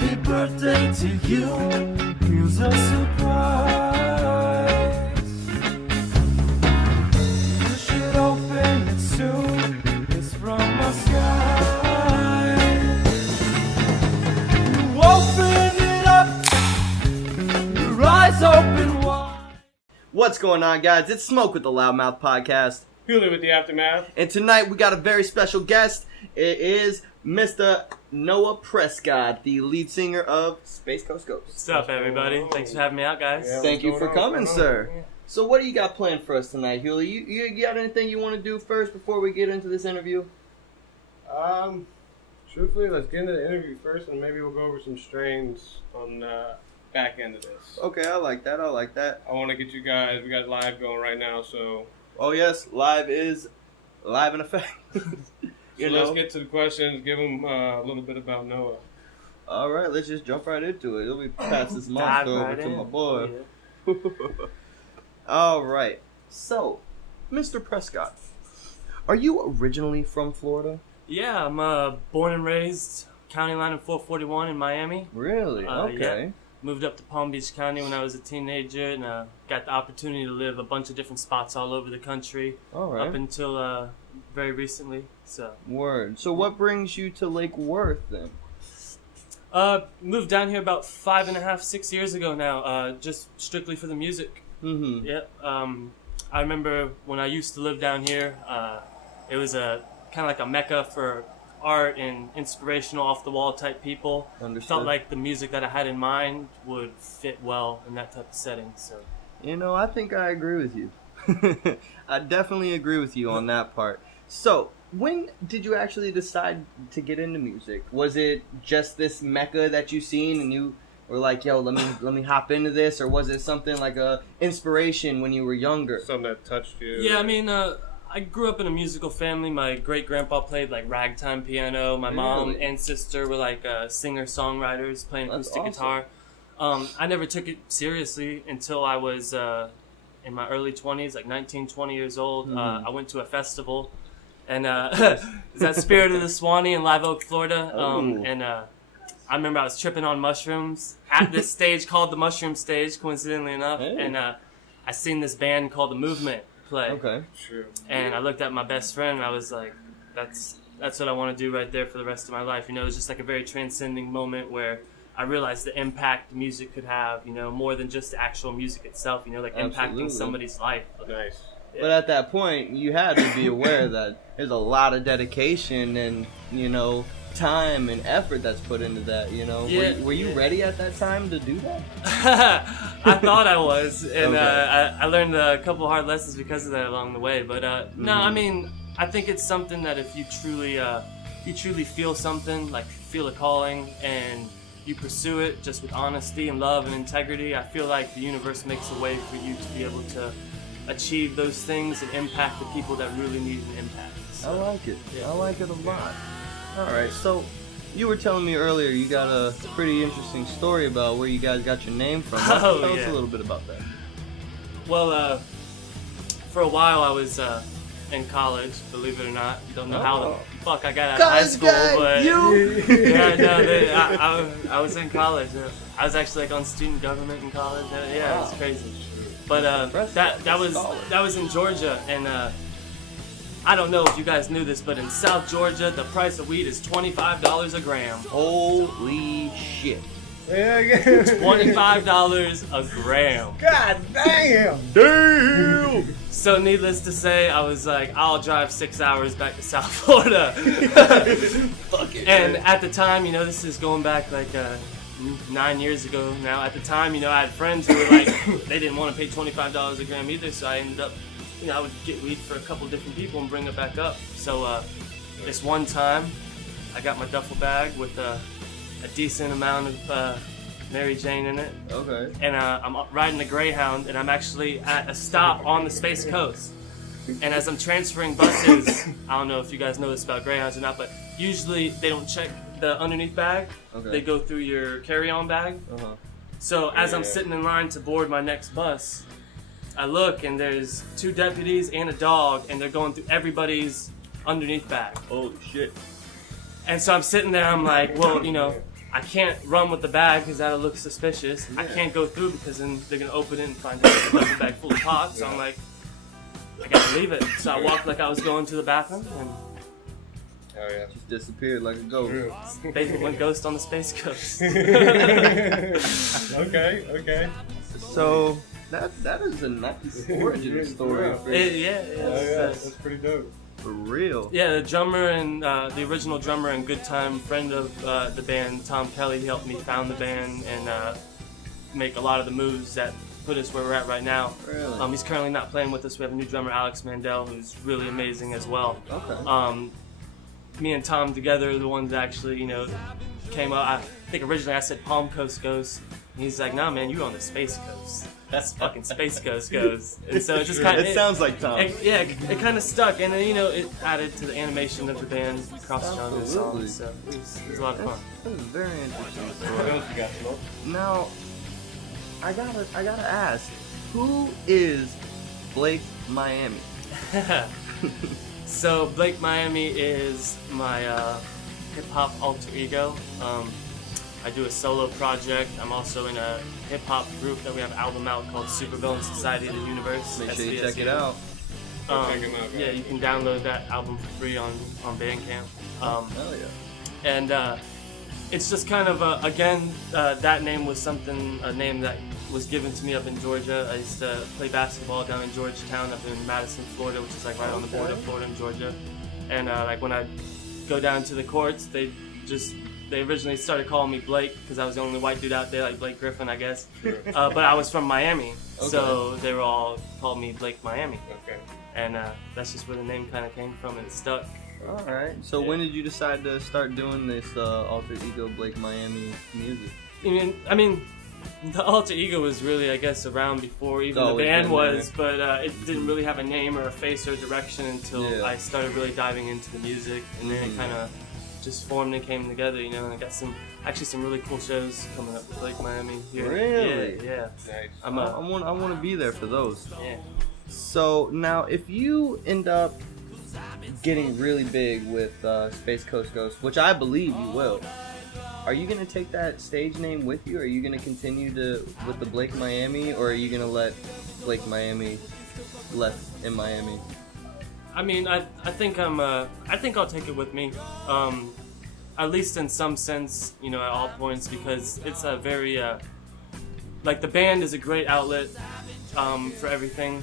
Happy birthday to you. Here's a surprise. You should open it soon. It's from my sky. You open it up. Your eyes open wide. What's going on, guys? It's Smoke with the Loudmouth Podcast. Hulu with the Aftermath. And tonight we got a very special guest. It is Mr. Noah Prescott, the lead singer of Space Coast Ghost. What's up, everybody? Thanks for having me out, guys. Yeah, Thank you what's for going on? coming, sir. So what do you got planned for us tonight, Huli? You got anything you want to do first before we get into this interview? Truthfully, let's get into the interview first, and maybe we'll go over some strains on the back end of this. Okay, I like that. I want to get you guys. We got live going right now, so. Oh yes, live in effect. Let's get to the questions. Give them a little bit about Noah. All right, let's just jump right into it. Let me pass this Dive monster over right to in. my boy. Yeah. All right. So, Mr. Prescott, are you originally from Florida? Yeah, I'm born and raised county line of 441 in Miami. Really? Okay. Yeah. Moved up to Palm Beach County when I was a teenager and got the opportunity to live a bunch of different spots all over the country All right. up until very recently. So Word. So what brings you to Lake Worth then? moved down here about 5.5, 6 years ago now, just strictly for the music. Mm-hmm. Yeah. I remember when I used to live down here, it was a kind of like a mecca for art and inspirational off-the-wall type people. Understood. Felt like the music that I had in mind would fit well in that type of setting. So, You know, I think I agree with you. I definitely agree with you on that part. So, when did you actually decide to get into music? Was it just this mecca that you seen and you were like, yo, let me hop into this? Or was it something like a inspiration when you were younger? Something that touched you. yeah, I mean, I grew up in a musical family. My great-grandpa played like ragtime piano. My mom Really? and sister were like singer-songwriters playing That's acoustic awesome. guitar. I never took it seriously until I was in my early 20s, like 19, 20 years old. Mhm. I went to a festival, and it's at Spirit of the Swanee in Live Oak, Florida. Ooh. And I remember I was tripping on mushrooms at this stage called the Mushroom Stage, coincidentally enough. Hey. And I seen this band called The Movement play. Okay. True. And I looked at my best friend and I was like, that's what I want to do right there for the rest of my life. You know, it was just like a very transcending moment where I realized the impact music could have, you know, more than just the actual music itself, you know, like Absolutely. impacting somebody's life. Nice. But at that point, you had to be aware that there's a lot of dedication and, you know, time and effort that's put into that, you know? Yeah, were you yeah. ready at that time to do that? I thought I was, and Okay. I learned a couple hard lessons because of that along the way. But no, I mean, I think it's something that if you truly feel something, like feel a calling, and you pursue it just with honesty and love and integrity, I feel like the universe makes a way for you to be able to achieve those things and impact the people that really need an impact. I So, like it. Yeah. I like it a lot. All right, so you were telling me earlier you got a pretty interesting story about where you guys got your name from. Tell us yeah. a little bit about that. well, for a while I was in college, believe it or not. Don't know how Oh. the fuck I got out of high College school, guy, but you! yeah, no, I was in college. I was actually like on student government in college. Yeah, it was Wow. crazy. But Impressive. that was in Georgia, and I don't know if you guys knew this, but in South Georgia, the price of weed is $25 a gram. Holy shit. Yeah, $25 a gram. God damn. Damn! So needless to say, I was like, I'll drive 6 hours back to South Florida. Fuck it. And at the time, you know, this is going back like 9 years ago now. At the time, you know, I had friends who were like, they didn't want to pay $25 a gram either, so I ended up, you know, I would get weed for a couple different people and bring it back up. So this one time, I got my duffel bag with a decent amount of Mary Jane in it. Okay. And I'm riding a Greyhound, and I'm actually at a stop on the Space Coast. And as I'm transferring buses, I don't know if you guys know this about Greyhounds or not, but usually they don't check the underneath bag. Okay. They go through your carry-on bag. Uh-huh. So as I'm Yeah. sitting in line to board my next bus, I look and there's 2 deputies and a dog, and they're going through everybody's underneath bag. Holy shit. And so I'm sitting there, I'm like, well, you know, I can't run with the bag because that'll look suspicious. I can't go through because then they're gonna open it and find out it's a duffel bag full of pot. So I'm like, I gotta leave it. So I walked like I was going to the bathroom and Oh yeah. Just disappeared like a ghost. True. basically went ghost on the Space Coast. Okay. So that is a nice origin story. Yeah. Yeah, Oh yeah, that's pretty dope. For real. Yeah, the drummer and the original drummer and good time friend of the band, Tom Kelly, he helped me found the band and make a lot of the moves that put us where we're at right now. Really? He's currently not playing with us. We have a new drummer, Alex Mandel, who's really amazing as well. Okay. Me and Tom together are the ones that actually, came up. I think originally I said Palm Coast Goes. And he's like, nah, man, you on the Space Coast. That's fucking Space Coast Goes. And so it just kind of... It sounds like Tom. It kind of stuck. And then, it added to the animation of the band across genres Absolutely. songs. So it was a lot of fun. That was very interesting What story. else you got, Smoke? Now, I gotta ask, who is Blake Miami? So Blake Miami is my hip-hop alter ego. I do a solo project. I'm also in a hip-hop group that we have an album out called Supervillain Society of the Universe. Make sure you SVSU. check it out. Check 'em out, guys. Yeah, you can download that album for free on Bandcamp. Hell yeah. And it's just kind of that name was a name that was given to me up in Georgia. I used to play basketball down in Georgetown, up in Madison, Florida, which is like right on the border of Florida and Georgia. And like when I go down to the courts, they originally started calling me Blake because I was the only white dude out there, like Blake Griffin, I guess. But I was from Miami, so they were all called me Blake Miami. Okay. And that's just where the name kind of came from, and it stuck. All right. So when did you decide to start doing this alter ego Blake Miami music? I mean, the alter ego was really, I guess, around before even the always band been was, but it didn't really have a name or a face or a direction until Yeah. I started really diving into the music, and then it kind of just formed and came together, and I got some really cool shows coming up with Lake Miami here. Really? Yeah. Nice. I'm I want to be there for those. yeah. So now, if you end up getting really big with Space Coast Ghost, which I believe you will, are you gonna take that stage name with you? Are you gonna continue with the Blake Miami, or are you gonna let Blake Miami left in Miami? I mean, I think I think I'll take it with me, at least in some sense, at all points, because it's a very like the band is a great outlet for everything.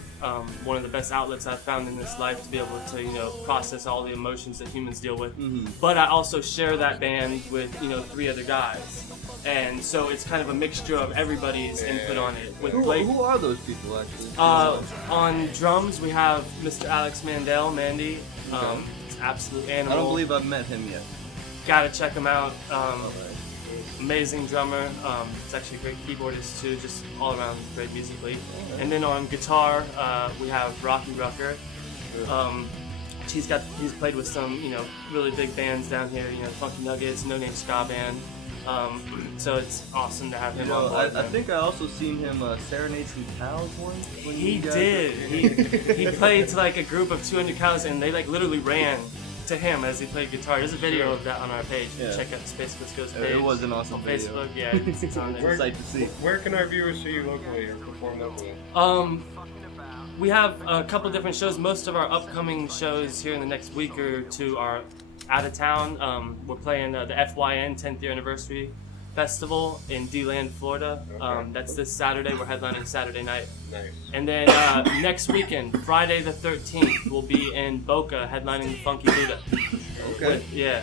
One of the best outlets I've found in this life to be able to process all the emotions that humans deal with. But I also share that band with 3 other guys, and so it's kind of a mixture of everybody's input on it. With Blake, Who are those people actually? on drums we have Mr. Alex Mandel, Mandy. It's absolute animal. I don't believe I've met him yet. Gotta check him out. Amazing drummer. He's actually a great keyboardist too, just all around great musically. And then on guitar, we have Rocky Rucker. He's played with some, really big bands down here, Funky Nuggets, No Name Ska Band. So it's awesome to have him on board. I think I also seen him serenade some cows once. when He you guys- did. He played to like a group of 200 cows, and they like literally ran to him as he played guitar. There's a video of that on our page. Yeah. Check out the Space Coast Ghost Yeah, page. it was an awesome on video. Facebook. Yeah, it's on there. It's a sight to see. Where can our viewers see you locally or perform locally? We have a couple of different shows. Most of our upcoming shows here in the next week or two are out of town. We're playing the FYN 10th year anniversary festival in D-Land, Florida. Okay. That's this Saturday. We're headlining Saturday night. Nice. And then next weekend, Friday the 13th, we'll be in Boca headlining Funky Buddha. Okay. Yeah.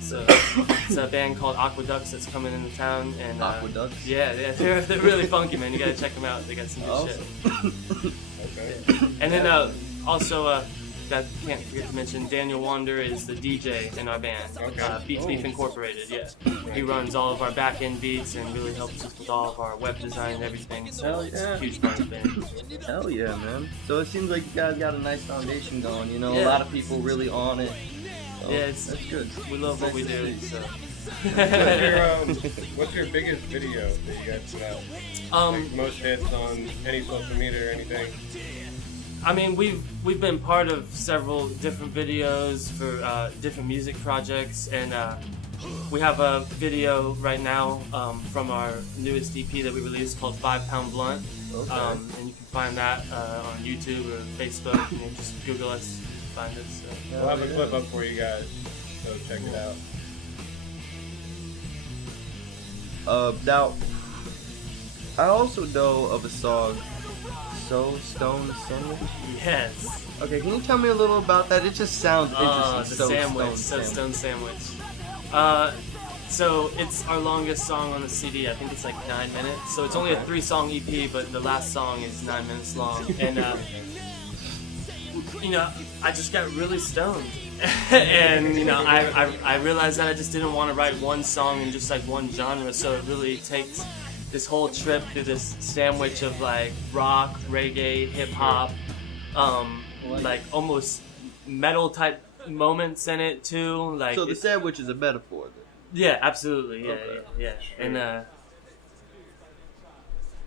So it's a band called Aqueducts that's coming into town. And Aqueducts? Yeah, they're really funky, man. You gotta check them out. They got some good shit. Okay. And then also, can't forget to mention, Daniel Wander is the DJ in our band. Okay. Beats Beef Incorporated, yeah. He runs all of our back-end beats and really helps us with all of our web design and everything. So Hell it's yeah. a huge part of the band. Hell yeah, man. So it seems like you guys got a nice foundation going, A Yeah. lot of people really on it. So Yeah, that's good. We love what we Nice to do. see. So. What's your biggest video that you guys put out? Like most hits on any social media or anything? I mean, we've been part of several different videos for different music projects, and we have a video right now from our newest EP that we released called 5 Pound Blunt. Okay. And you can find that on YouTube or Facebook. You know, just Google us, find us. So. We'll have a clip up for you guys, so check it out. Now, I also know of a song, So Stone Sandwich. Yes. Okay, can you tell me a little about that? It just sounds interesting. The sandwich, Stone Sandwich. So it's our longest song on the CD. I think it's like 9 minutes. So it's only a 3-song EP, but the last song is 9 minutes long. And you know, I just got really stoned, and you know, I realized that I just didn't want to write one song in just like one genre. So it really takes this whole trip through this sandwich of like rock, reggae, hip hop, like almost metal type moments in it too. Like So the sandwich is a metaphor then. yeah, absolutely, yeah, Okay. yeah. And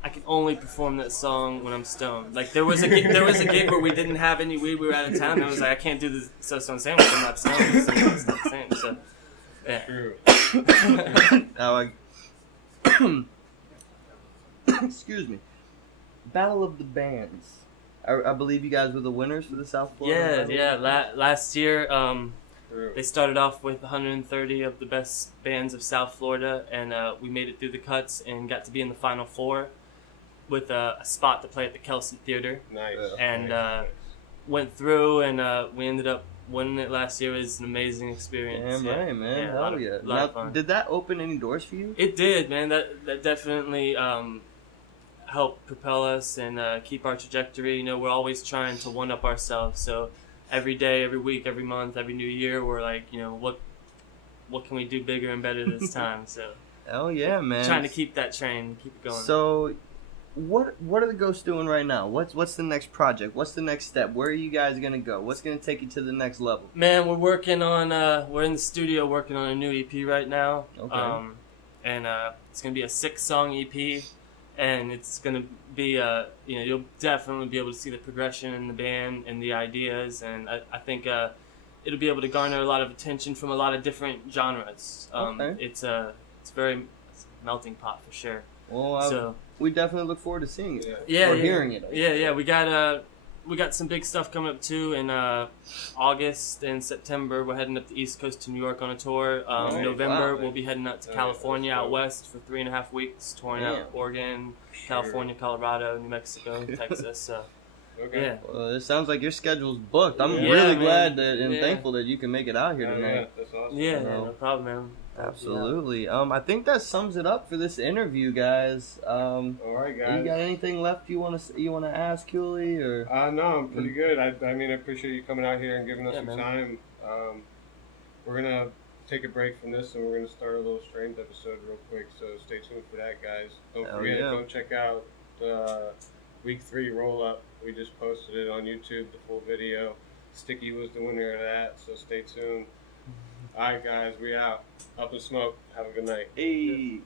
I can only perform that song when I'm stoned. Like there was a gig where we didn't have any weed. We were out of town, and I was like, I can't do the So Stone Sandwich. I'm not stoned. It's not the same. So yeah. True. Now excuse me. Battle of the Bands. I believe you guys were the winners for the South Florida. Yeah. Last year, True. they started off with 130 of the best bands of South Florida, and we made it through the cuts and got to be in the final 4 with a spot to play at the Kelsey Theater. Nice. And Nice. went through, and we ended up winning it last year. It was an amazing experience. Damn right, man. Yeah, Hell yeah. lot of Now, fun. did that open any doors for you? It did, man. That definitely helped propel us and keep our trajectory. You know, we're always trying to one-up ourselves. So every day, every week, every month, every new year, we're like, you know, what can we do bigger and better this time? So Hell yeah, man. trying to keep that train, keep it going. So, what are the Ghosts doing right now? What's the next project? What's the next step? Where are you guys gonna go? What's gonna take you to the next level? Man, we're working on. We're in the studio working on a new EP right now. Okay. And it's gonna be a 6-song EP, and it's gonna be you know, you'll definitely be able to see the progression in the band and the ideas, and I think it'll be able to garner a lot of attention from a lot of different genres. Okay. It's a melting pot for sure. Well, So we definitely look forward to seeing it. yeah, Or yeah. hearing it. Yeah. We got some big stuff coming up too in August and September. We're heading up the East Coast to New York on a tour. Nice. November Wow. we'll be heading out to Oh, California that's out dope. west for 3.5 weeks, touring Damn. out Oregon, California, Colorado, New Mexico, Texas. So Okay. yeah. Well, it sounds like your schedule's booked. I'm Yeah, really man. glad that and Yeah. thankful that you can make it out here Yeah, tonight. that's awesome. Yeah, know. no problem, man. Absolutely. I think that sums it up for this interview, guys. All right, You guys. got anything left you want to ask, Cooley, or? No, I'm pretty good. I mean, I appreciate you coming out here and giving us Yeah, some man. time. We're gonna take a break from this, and we're gonna start a little Strains episode real quick. So stay tuned for that, guys. Don't Hell forget, yeah. go check out week 3 roll up. We just posted it on YouTube, the full video. Sticky was the winner of that, so stay tuned. All right, guys, we out. Up in smoke. Have a good night. Hey.